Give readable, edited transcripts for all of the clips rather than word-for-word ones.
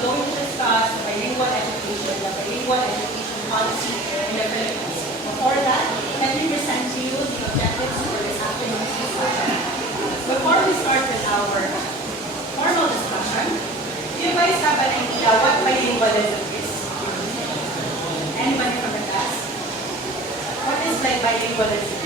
going to discuss the bilingual education policy in the Philippines. Before that, let me present to you the objectives for this afternoon's discussion. Before we start with our formal discussion, do you guys have an idea what bilingualism is? Anybody from the class? What is like bilingualism?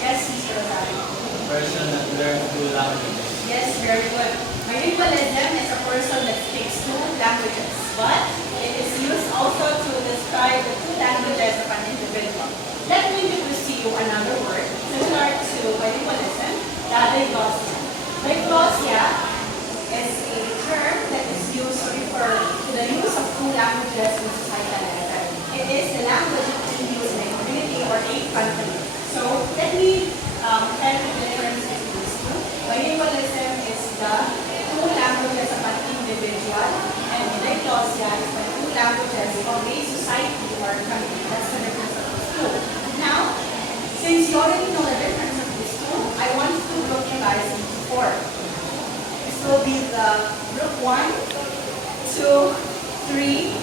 Yes, Mr. Rosario. Person that learns two languages. Yes, very good. Bilingualism is a person that speaks two languages, but it is used also to describe the two languages of an individual. Let me introduce to you another word similar to bilingualism, the diglossia. Diglossia is a term that is used to refer to the use of two languages in societal level. It is the language being used in a community or a country. So let me tell you the difference between these two. Bilingualism is the two languages of an individual, and diglossia is the two languages of a society or country. That's the difference of these two. Now, since you already know the difference of these two, I want to group you guys into four. This will be the group 1, 2, 3.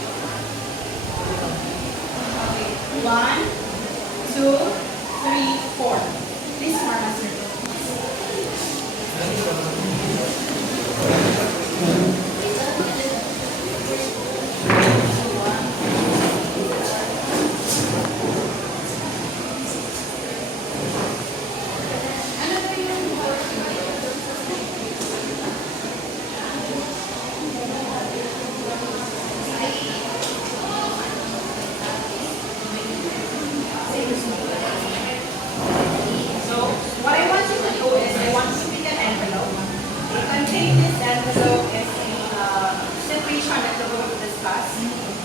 Okay, 1, 2, 3, 4. Please form a circle.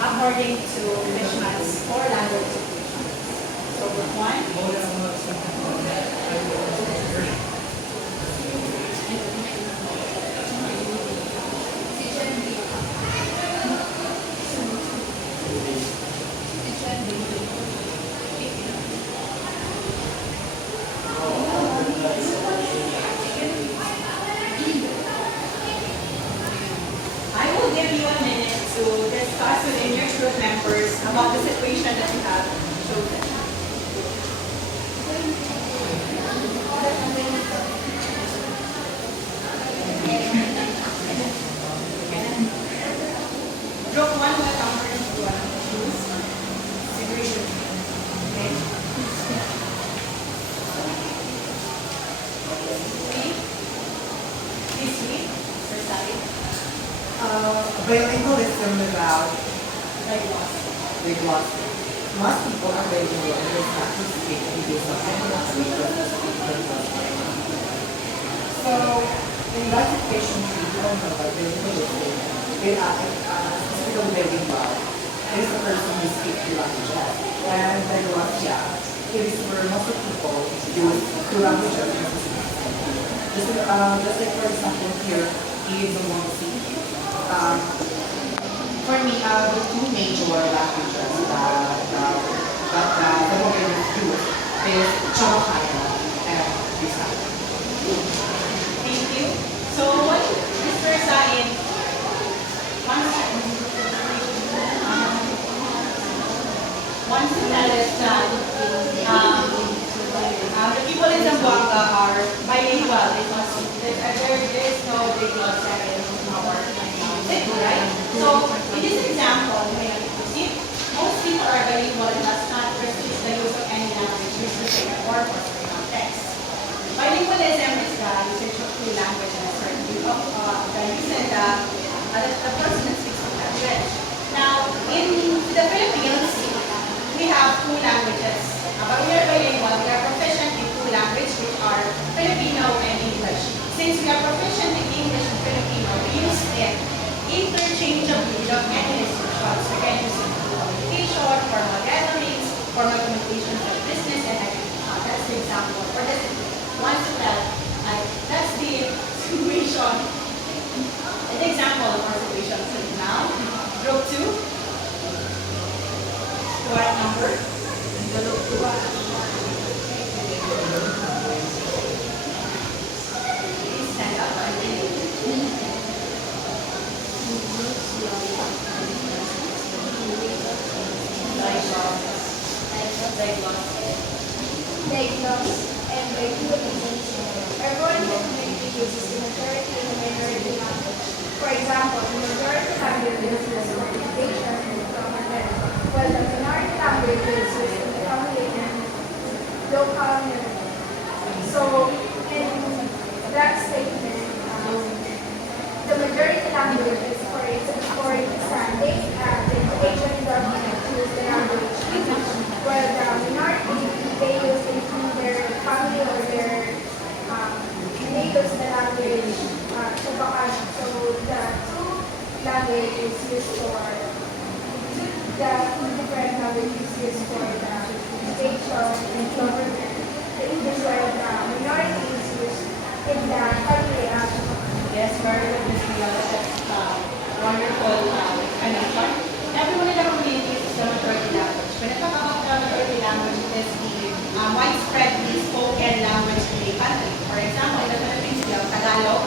According to Fishman's four language situation. So group 1. I will give you a minute to discuss within your group members about the situation that you have chosen. Group 1 will come first to choose situation. Okay? This week, first side. Bilingualism without Diglossia. Most people are bilingual and they have to speak English or any language to speak their first language. So, in that situation, people don't know about bilingualism. They are speaking bilingual. It is the person who speaks two languages. And diglossia, it is where most of people use two languages. Just like for example here, in the one for me, the two major languages that the Hungarians use is Chavahaya and Bisaya. Thank you. So what Mr. Sain, once you tell us that the people in Zamboanga are bilingual because there is no diglossia in our city, right? So in this example, you see, most people are bilingual and does not restrict the use of any language restricting or fostering of text. Bilingualism is the usage of two languages, or the use and the person that speaks the language. Now, in the Philippines, we have two languages. But we are bilingual, we are proficient in two languages, which are Filipino and English. Since we are proficient in English and Filipino, we use it interchangeably without any restrictions. We can use it for communication, formal gatherings, formal communications of business and education. That's the example. Or that's one to tell. That's the situation. An example of our situation. So now, group 2. What number? language is used for the different language is used for the education and government. The English while the minority is used in the family action. Yes, very good, Ms. Rios. That's wonderful explanation. Everyone in the community is the majority language. When I talk about the majority language, it is the widespreadly spoken language in the country. For example, in the Philippines, we have Tagalog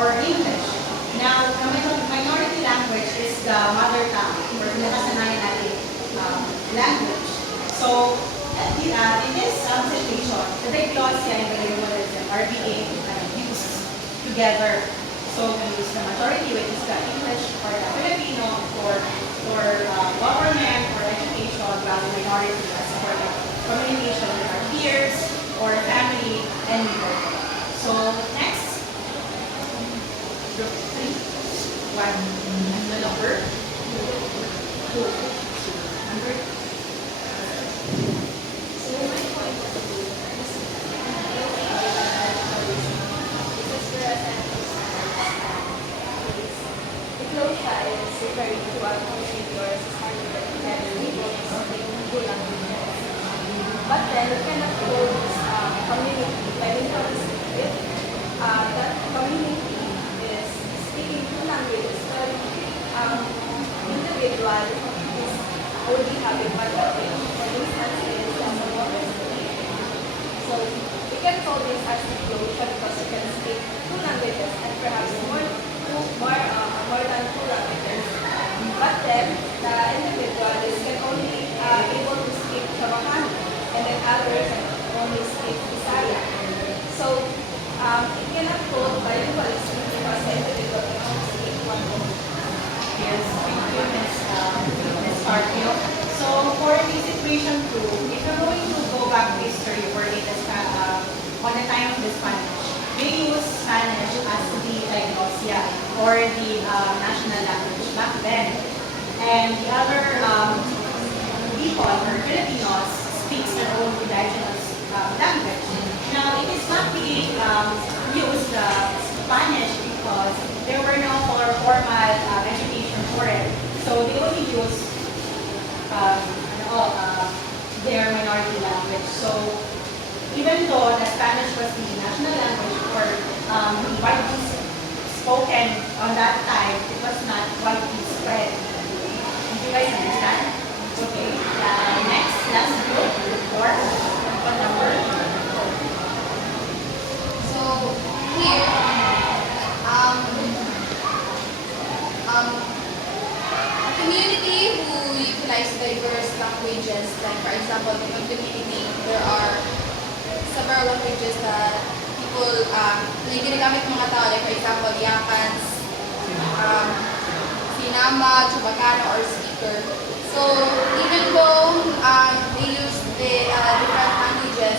or English. Now, the minority language is the mother tongue or nakasanayan natin language. So, in this situation, the diglossia and the lingualism are being used together. So, we use the majority, which is the English or the Filipino for government or education, while the minority is for the communication with our peers or family and neighborhood. So, next. Group 3. 1. The number. 2. Number. So my point of view, this is where the close is referring to a community or a society that has people speaking two languages. But then we cannot close community by because if that community is speaking two languages, so individual is only having one language. For instance, is a woman speaking. So we can call this as inclusion because you can speak two languages and perhaps more than two languages. But then the individual is can only able to speak Chavacano and then others can only speak Bisaya. So it cannot call bilingualism because the individual can only speak one language. Yes, thank you, Ms. Carpio. So, for the situation 2, if you're going to go back to history for latest on the time of the Spanish, they use Spanish as the diglossia or the national language back then. And the other people or Filipinos speaks their own indigenous language. Now, it is not being used Spanish because there were no formal education for it. So they only use their minority language. So even though the Spanish was the national language or widely spoken on that time, it was not widely spread. Did you guys understand? Okay. Next, last group, 4. What number? So here, a community who utilize diverse languages, like for example, in a community, there are several languages that people, like ginagamit ng mga tao, like for example, Yakans, Sinama, Chabacano, or Speaker. So even though they use the different languages,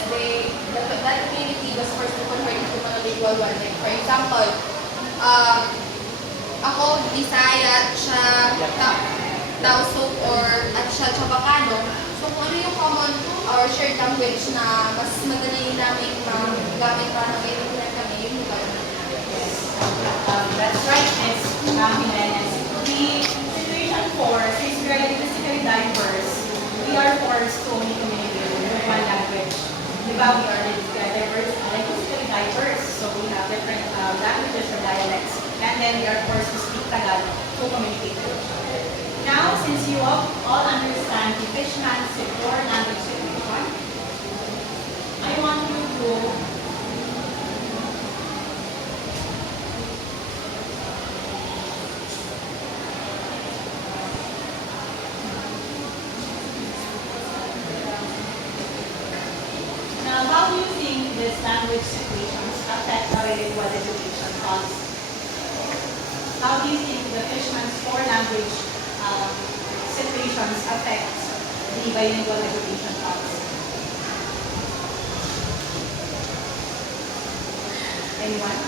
that community was first to convert into monolingual one. Like for example, ako Bisaya, siya Tausug, at siya Chabacano. So kung ano yung common or shared language na mas madali namin gamit para mag-internet kami, yun yung gawin. That's right, Ms. Jimenez. The situation 4, since we are linguistically diverse, we are forced to only communicate with one language. Diba? We are linguistically diverse, so we have different languages or dialects, and then we are forced to speak Tagalog to communicate with each other. Now, since you all understand the Fishman's 4 language situation, I want you to now, how do you think these language situations affect the bilingual education policy? How do you think the Fishman's 4 language situations affect the bilingual education policy? Anyone?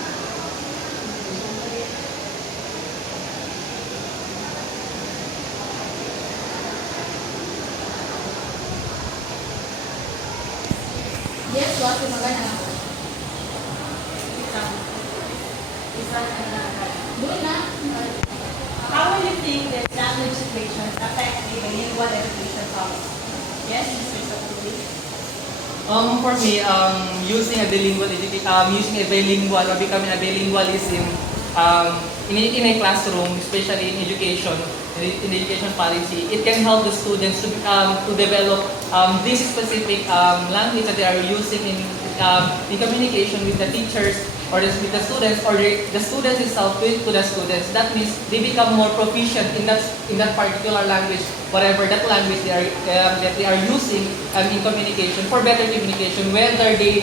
Yes, waktu magana. Isang na Doon na. how will you think that language situations affect the bilingual education policy? Yes, Mr. Sapuli? For me, using a bilingual or becoming a bilingualism in a classroom, especially in education, in education policy, it can help the students to develop this specific language that they are using in communication with the teachers or with the students or the students itself to the students. That means they become more proficient in that particular language, whatever that language that they are using in communication for better communication, whether they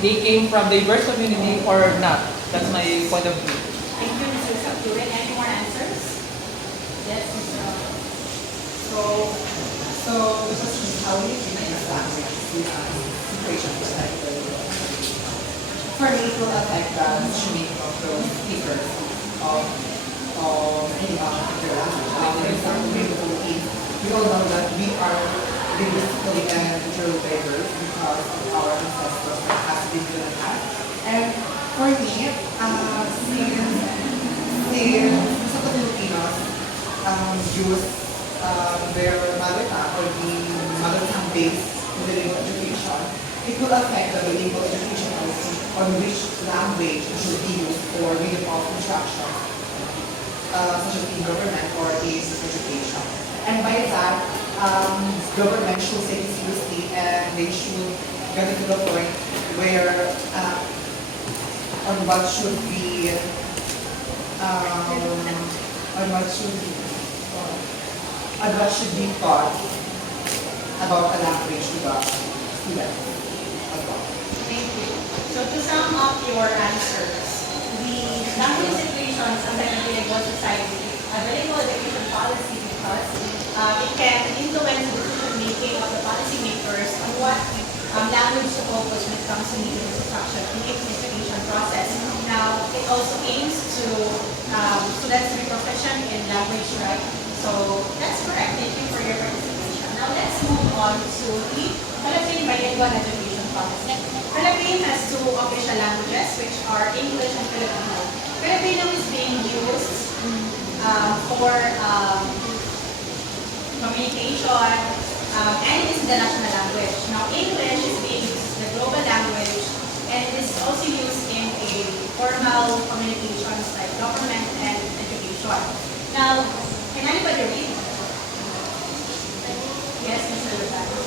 came from diverse community or not. That's my point of view. Thank you, Mr. Sapuli. Any more answers? Yes, Mr. So the question is, how do you think this language situation will affect the For me, it will affect the streaming of those speakers of any particular language. For example, in the Philippines, we all know that we are linguistically and culturally diverse because of our ancestors that has been doing that. And for me, since some of the Filipinos use their mother tongue or the mother tongue based in the lingual education, it will affect the bilingual education policy on which language should be used for uniform instruction, such as in government or in education. And by that, government should take it seriously and they should get to the point where on what should be taught about a language to the students as well. Thank you. So to sum up your answers, the language situations affect the bilingual society, a bilingual education policy because it can influence the decision making of the policymakers on what language to focus when it comes to media instruction in the education process. Now, it also aims to students to be proficient in language, right? So that's correct. Thank you for your participation. Now let's move on to the Philippine bilingual education policy. Philippine has two official languages, which are English and Filipino. Filipino is being used for communication, and it is the national language. Now, English is being used as the global language, and it is also used in a formal communications like government and education. Now, can anybody read? Yes, Mr. Lozano.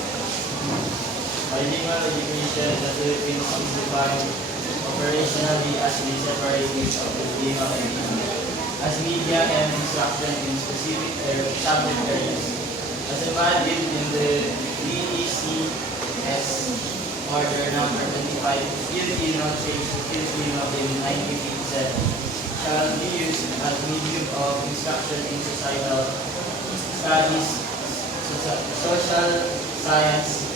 Bilingual education in the Philippines is defined operationally as the separation of the bilingual and English as media and instruction in specific subject areas. As embodied in the DECS Order Number 25, Filipino changed to Filipino in 1987, shall be used as medium of instruction in societal studies, social sciences,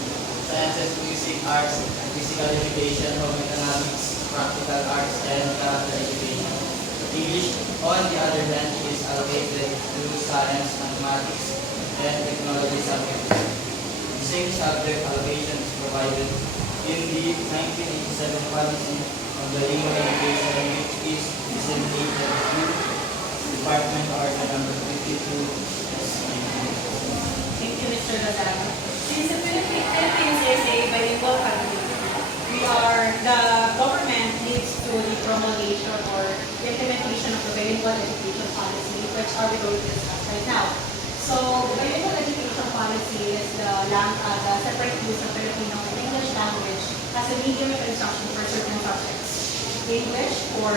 music, arts, physical education, home economics, practical arts, and character education. English, on the other hand, is allocated to science, mathematics, and technology subjects. The same subject allocation is provided in the 1987 policy on bilingual education, which is disseminated through Department Order Number 52. Thank you, Mr. Lozano. Since the Philippines is a bilingual country, the government needs to the promulgation or the implementation of the bilingual education policy, which are we going to discuss right now. So, the bilingual education policy is the separate use of Filipino and English language as a medium of instruction for certain subjects. English for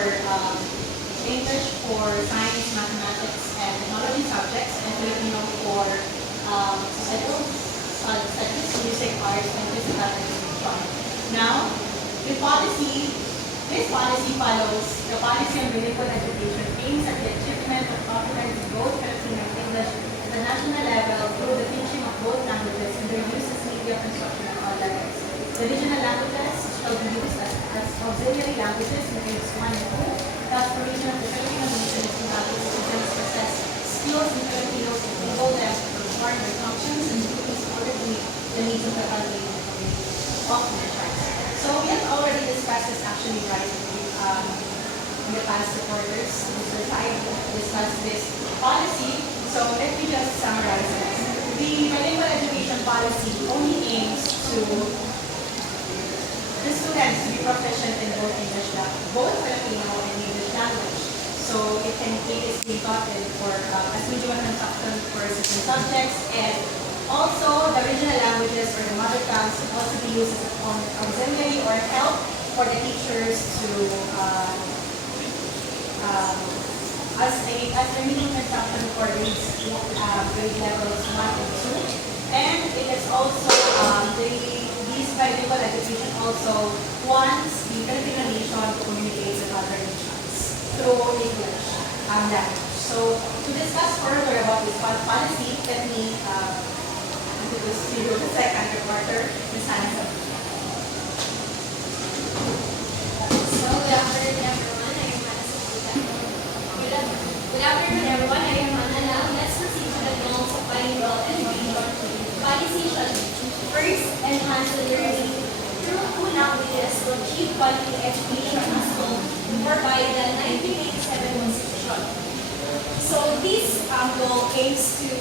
science, mathematics, and technology subjects, and Filipino for social studies, music, arts, and physical education. Now, this policy follows the policy on bilingual education aims at the achievement of competence in both Filipino and English at the national level through the teaching of both languages and their use as media of instruction at all levels. The regional languages shall be used as auxiliary languages in grades 1 and 2. The aspiration of the Filipino nation is to have its students possess skills in Filipino to enable them to perform their functions and duties in order to meet the needs of the country and the community of their tribes. So we have already discussed this actually, right, in the past quarters. Mr. Sai discussed this policy, so let me just summarize this. The bilingual education policy only aims to the students to be proficient in both Filipino and English language. So it is being taught in as visual construction for certain subjects, and also the regional languages or the mother tongues can also be used as an auxiliary or help for the teachers to as a reading construction for grade levels 1 and 2. And it is also these bilingual education also wants the Filipino nation to communicate with other nations through English language. So to discuss further about this policy, let me introduce to you the second reporter, Ms. Hannah Sabri. So, good afternoon everyone. I am Hannah Saputa. Good afternoon everyone. I am Hannah. Now, let's proceed to the goals of bilingual education policy. First, enhance the learning through two languages to achieve quality education as goal by the 1987 Constitution. So, this goal aims to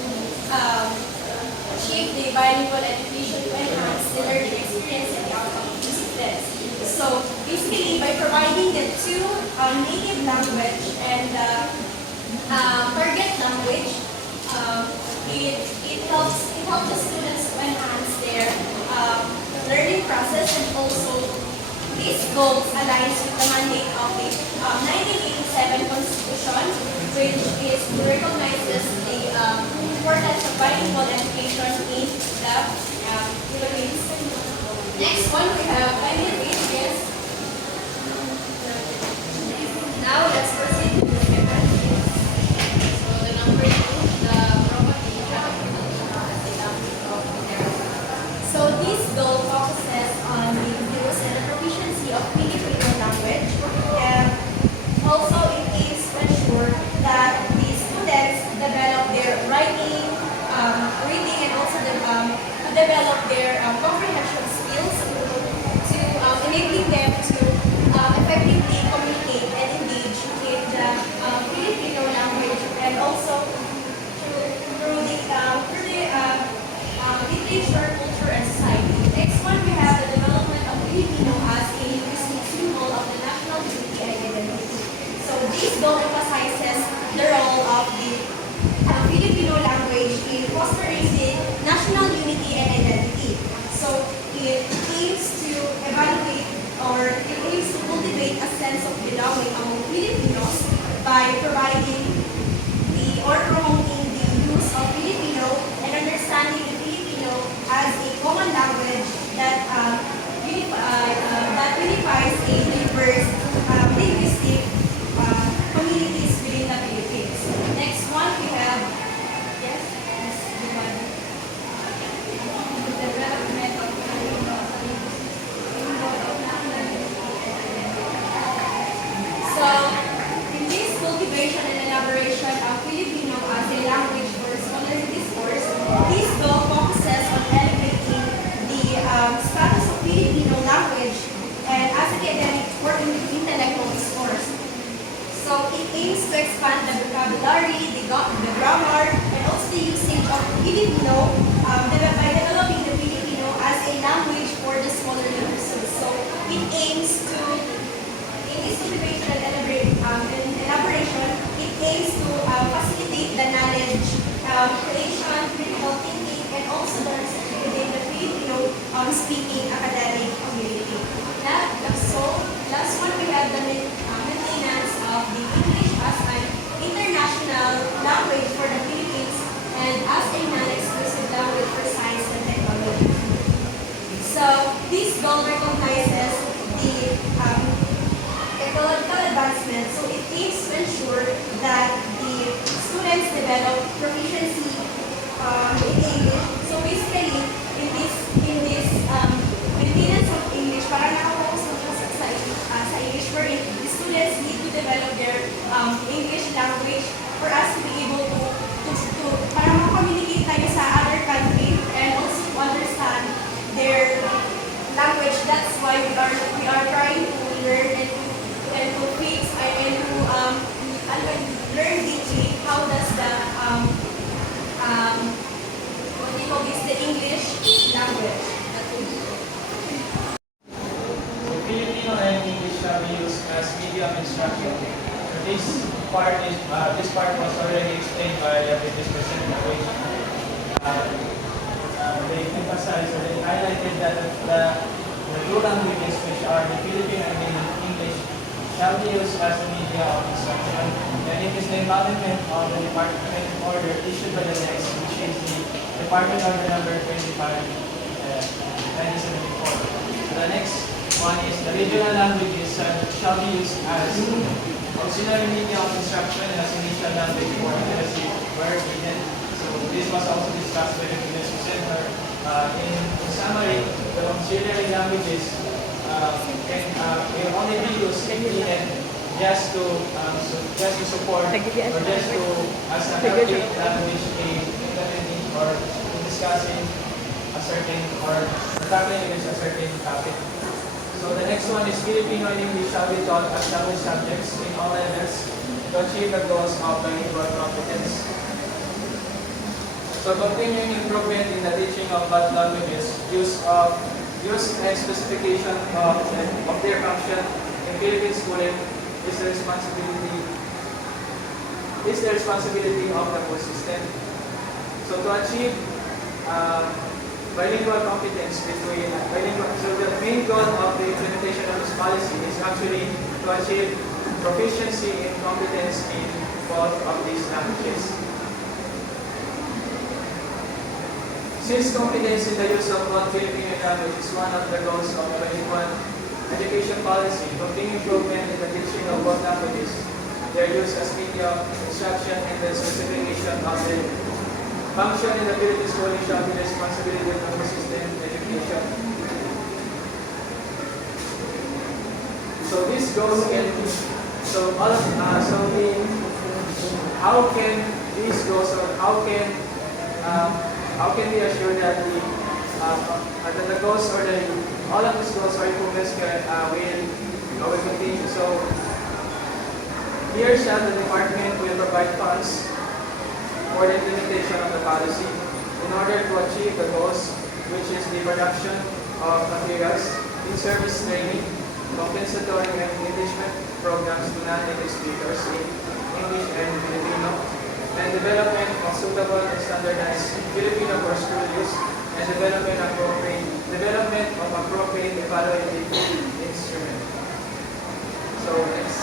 achieve the bilingual education to enhance the learning experience and the outcome of the students. So basically, by providing the two native language and target language, it helps the students to enhance their learning process, and also these goals aligns with the mandate of the 1987 Constitution, which recognizes the importance of bilingual education in the Philippines. Next one, we have climate change. Now let's proceed to the second. So the number 2, the propagation. So this goal focuses on the use and the proficiency of Filipino language, and also it aims to ensure that the students develop their writing, reading, and also develop their comprehension skills to enabling them to effectively communicate and engage with the Filipino language, and also through the literature, culture, and society. Next one, we have the development of Filipino as a linguistic symbol of the national unity and identity. So this goal emphasizes the role of the Filipino language in fostering the national unity and identity. So it aims to evaluate, or it aims to cultivate a sense of belonging among Filipinos by providing or promoting the use of Filipino and understanding the Filipino as a common language that unifies a diverse linguistic communities within the Philippines. Next one, we have, yes, the development of Filipino. So, in this cultivation and elaboration of Filipino as a language for scholarly discourse, this goal focuses on elevating the status of Filipino language and as academic or intellectual discourse. So it aims to expand the vocabulary, the grammar, and also the usage of Filipino by developing the Filipino as a language for the scholarly pursuit. So it aims to, in this cultivation and elaboration, it aims to facilitate the knowledge, creation, critical thinking, and also the research within the Filipino speaking academic community. Last one, we have the maintenance of the English as an international language for the Philippines and as a non-exclusive language for science and technology. So this goal recognizes the ecological advancement. So it aims to ensure that the students develop proficiency in English. So basically, in this maintenance of English, parang nakapokus na po sa English, wherein the students need to develop their English language for us to be able to para mag-communicate tayo sa other country and also to understand their language. That's why we are trying to learn and to fix and to learn deeply how does the as medium instruction. So this part was already explained by the previous presenter, which they emphasized or they highlighted that the two languages, which are the Filipino and English, shall be used as a media of instruction. And it is the embodiment of the Department Order issued by the NEXT, which is the Department Order number 25, 1974. So the next one is the regional languages shall be used as auxiliary media of instruction and as initial language for literacy where needed. So this was also discussed by the previous presenter. In summary, the auxiliary languages will only be used if needed just to support or just to as a helping language in implementing or in discussing a certain or tackling against a certain topic. So the next one is Filipino and English shall be taught as language subjects in all levels to achieve the goals of bilingual competence. So continuing improvement in the teaching of both languages, use and specification of their function in Philippine schooling is the responsibility of the whole system. So to achieve bilingual competence between bilingual, so the main goal of the implementation of this policy is actually to achieve proficiency and competence in both of these languages. Since competence in the use of both Filipino language is one of the goals of the bilingual education policy, continuing improvement in the teaching of both languages, their use as media of instruction and the specification of the function in the Philippine schooling shall be the responsibility of the system education. So this goes in. So all of how can this goes or how can we assure that the goals or all of these goals or improvements will continue? So here shall the department will provide funds for the implementation of the policy in order to achieve the goals, which is the production of materials, in-service training, compensatory and enrichment programs to non-native speakers in English and Filipino, and development of suitable and standardized Filipino for school use, and development of appropriate evaluative instrument. So next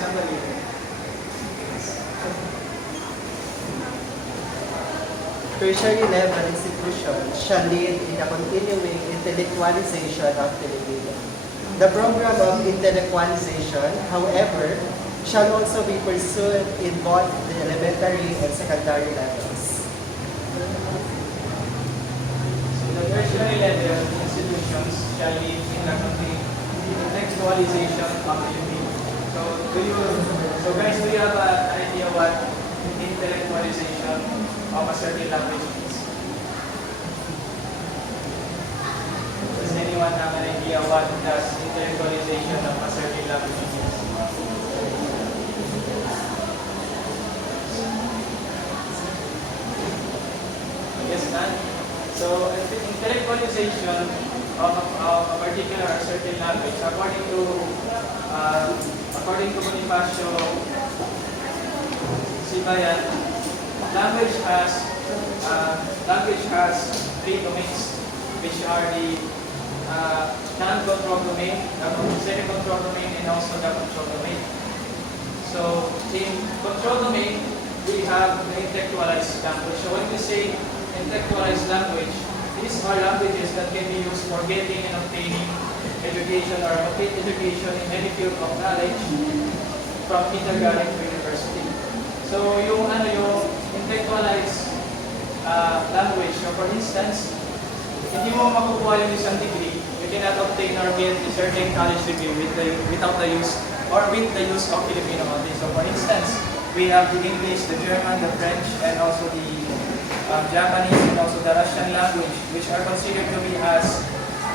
summary. Tertiary level institutions shall lead in the continuing intellectualization of Filipino. The program of intellectualization, however, shall also be pursued in both the elementary and secondary levels. So the tertiary level institutions shall lead in the intellectualization of Filipino. So guys, do you have an idea what intellectualization of a certain language is? Does anyone have an idea what does intellectualization of a certain language is? Yes, none? So intellectualization of a particular or certain language, according to Bonifacio Sibayan, language has three domains, which are the non-control domain, the semi-control domain, and also the control domain. So in control domain, we have the intellectualized language. So when we say intellectualized language, these are languages that can be used for getting and obtaining education or complete education in any field of knowledge from kindergarten to university. So yung intellectualized language, so for instance, hindi mo makukuha yung isang degree, you cannot obtain or get a certain college degree without the use or with the use of Filipino only. So for instance, we have the English, the German, the French, and also the Japanese and also the Russian language, which are considered to be as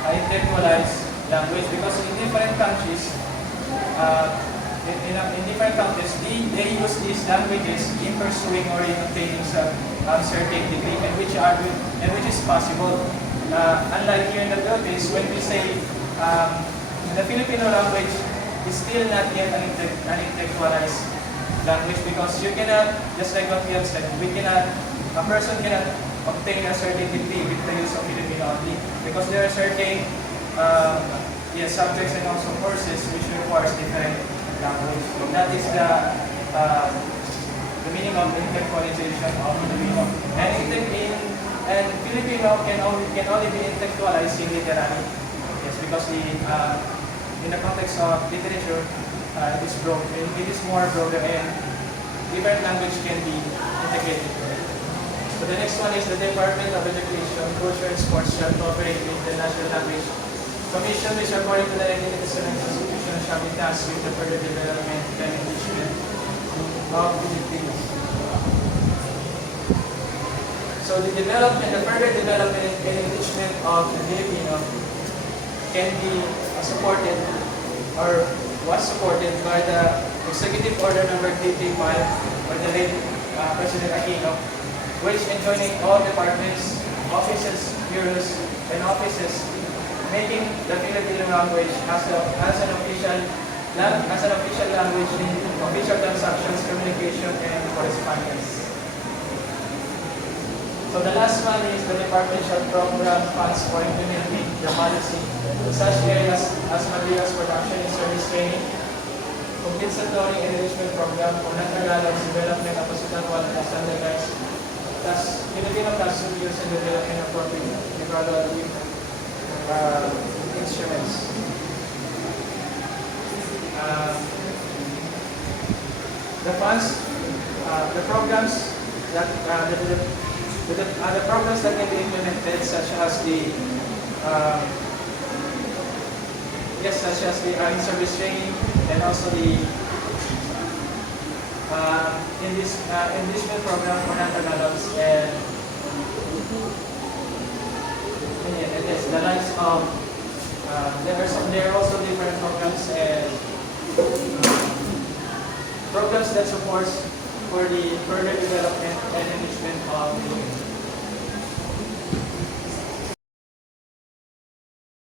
intellectualized language because in different countries, in different countries, they use these languages in pursuing or in obtaining some certain degree, and which is possible. unlike here in the Philippines, when we say the Filipino language is still not yet an intellectualized language because you cannot, just like what we have said, a person cannot obtain a certain degree with the use of Filipino only because there are certain subjects and also courses which requires different language. That is the meaning of intellectualization of Filipino. And Filipino can only be intellectualized in literary. Yes, because in the context of literature, it is broad. It is more broader and different language can be integrated to it. So the next one is the Department of Education, Culture and Sports shall cooperate with the National Language Commission, which according to the 1987 Constitution shall be tasked with the further development and enrichment of Filipino. So the further development and enrichment of the Filipino can be supported or was supported by the Executive Order number 335 by the late President Aquino, which enjoining all departments, offices, bureaus, and offices making the Filipino language as an official language in official transactions, communication, and correspondence. So the last one is the department shall program funds for implementing the policy in such areas as materials production and service training, compensatory and enrichment program for non-Tagalog development of Positanwal and standardized Filipino classroom use and development of appropriate instruments. The funds, the programs that the programs that can be implemented, such as the in-service training and also the enrichment program for non-Tagalogs and the likes of there are also different programs and programs that supports for the further development and enrichment of the